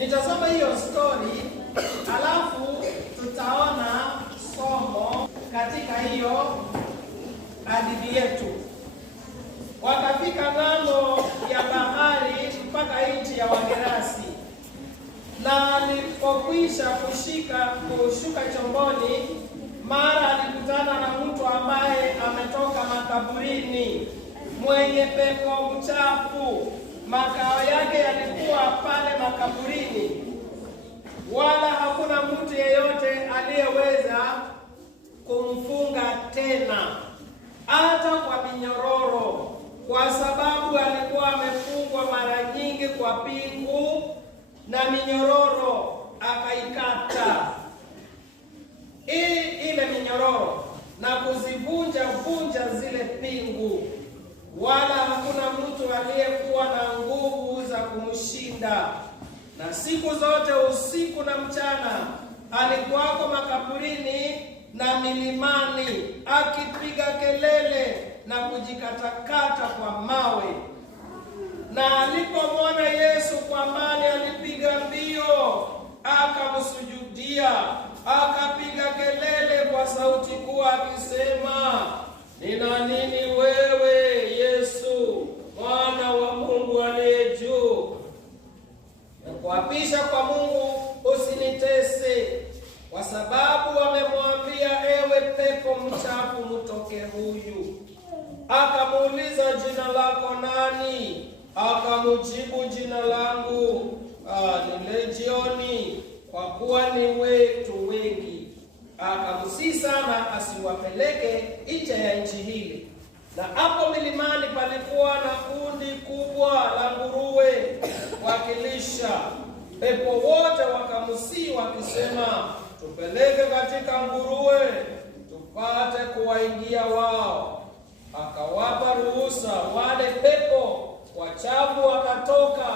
Nitasoma hiyo story, alafu tutaona somo katika hiyo hadithi yetu. Wakafika ng'ambo ya bahari mpaka nchi ya Wagerasi, na alipokwisha kushuka chomboni, mara alikutana na mtu ambaye ametoka makaburini, mwenye pepo mchafu. Makao yake yalikuwa pale makaburini, wala hakuna mtu yeyote aliyeweza kumfunga tena, hata kwa minyororo, kwa sababu alikuwa amefungwa mara nyingi kwa pingu na minyororo akaikata ile minyororo na kuzivunja zile pingu, wala hakuna mtu aliyekuwa na nguvu za kumshinda. Na siku zote usiku na mchana alikuwako makaburini na milimani, akipiga kelele na kujikatakata kwa mawe. Na alipomwona Yesu kwa mbali, alipiga mbio akamsujudia, akapiga kelele kwa sauti kuu akisema, "Nina nini wewe Yesu, Mwana wa Mungu aliye juu? Nakuapisha kwa Mungu usinitese." Kwa sababu amemwambia, "Ewe pepo mchafu, mtoke huyu." Akamuuliza, "Jina lako nani?" Akamjibu, "Jina langu ni Legioni, kwa kuwa ni wetu wengi." Akamsihi sana asiwapeleke nje ya nchi hili. Na hapo milimani palikuwa na kundi kubwa la nguruwe wakilisha. Pepo wote wakamsihi wakisema, "Tupeleke katika nguruwe tupate kuwaingia wao." Akawapa ruhusa. Wale pepo wachafu wakatoka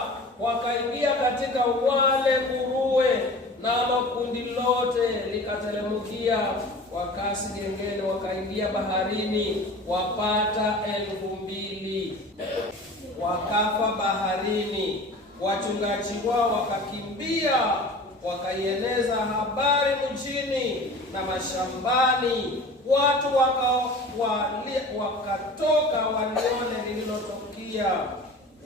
wakaingia katika wale nguruwe, nalo kundi lote likateremkia kwa kasi gengene, wakaingia baharini wapata 2,000. Wakafa baharini. Wachungaji wao wakakimbia wakaieneza habari mjini na mashambani. Watu wakatoka walione lililotukia,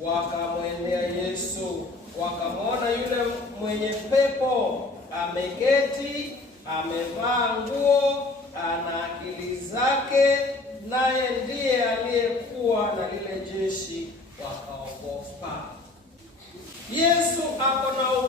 wakamwendea Yesu. Wakamwona yule mwenye pepo ameketi, amevaa nguo, ana akili zake, naye ndiye aliyekuwa na lile jeshi. Wakaogopa. Yesu ako na